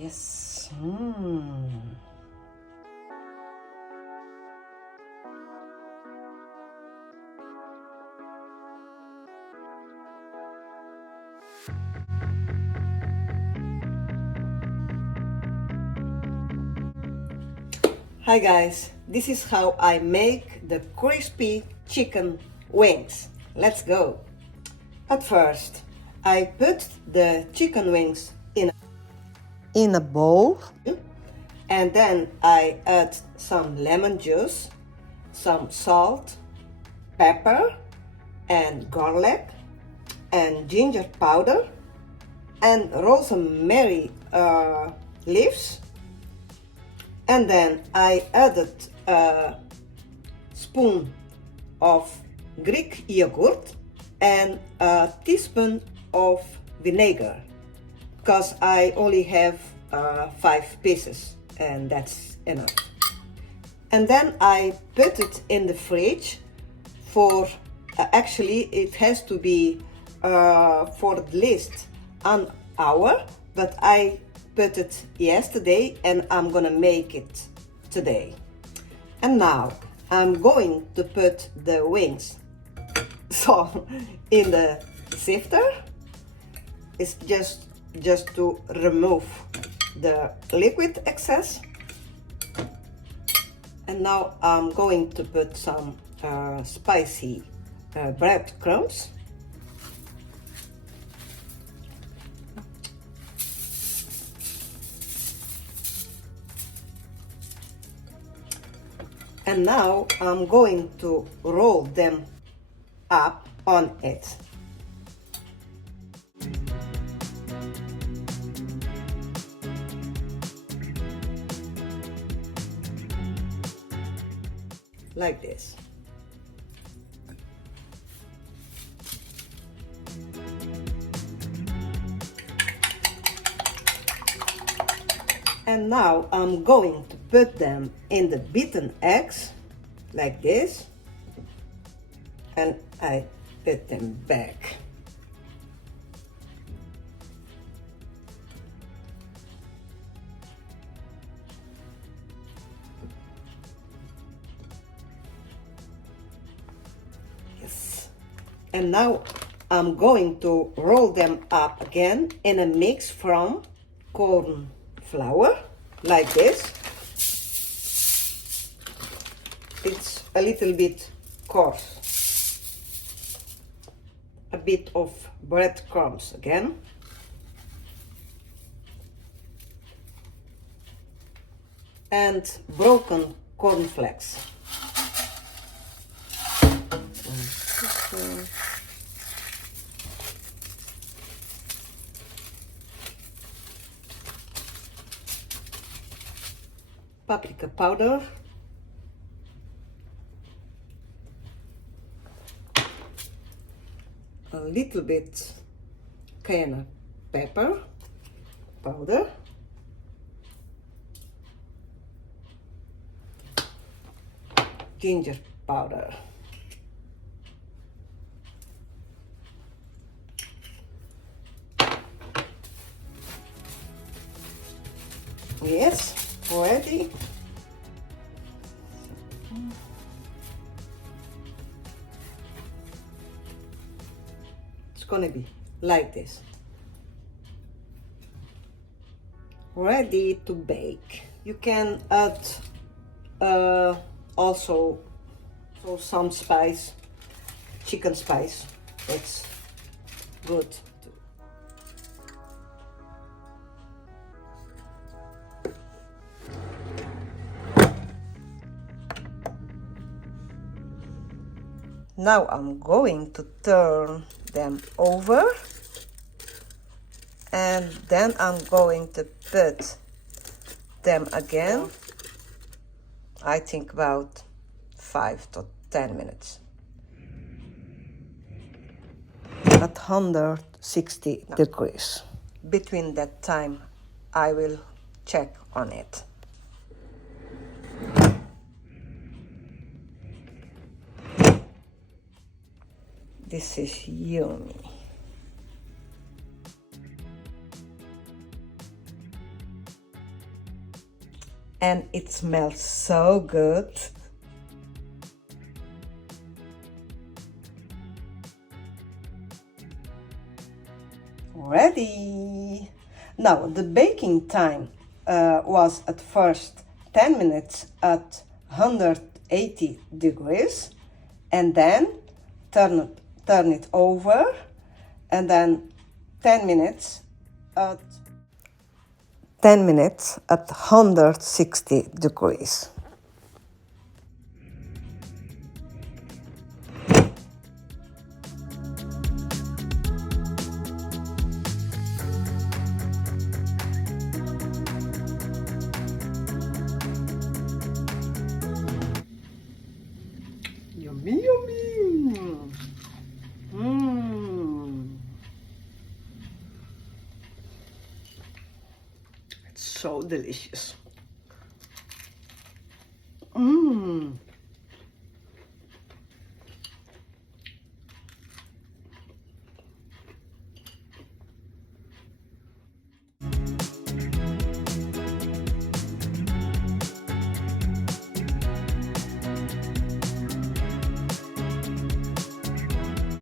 Yes. Hi guys, this is how I make the crispy chicken wings. Let's go. At first, I put the chicken wings in a bowl, and then I add some lemon juice, some salt, pepper, and garlic, and ginger powder, and rosemary leaves. And then I added a spoon of Greek yogurt and a teaspoon of vinegar, because I only have 5 pieces and that's enough. And then I put it in the fridge for, actually it has to be for at least an hour, but I put it yesterday and I'm gonna make it today. And now I'm going to put the wings in the sifter. It's just to remove the liquid excess. And now I'm going to put some spicy breadcrumbs. And now I'm going to roll them up on it. Like this. And now I'm going to put them in the beaten eggs, like this, and I put them back. Yes. And now I'm going to roll them up again in a mix from corn flour, like this. It's a little bit coarse. A bit of breadcrumbs again. And broken cornflakes. Paprika powder, a little bit cayenne pepper powder, ginger powder, yes, ready. It's gonna be like this. Ready to bake. You can add also some spice, chicken spice. It's good. Now I'm going to turn them over, and then I'm going to put them again, I think about 5 to 10 minutes at 160 degrees. Between that time I will check on it. This is yummy. and it smells so good. Ready! Now the baking time was at first 10 minutes at 180 degrees, and then turn it over, and then 10 minutes at 160 degrees. Yummy, yummy. It's so delicious.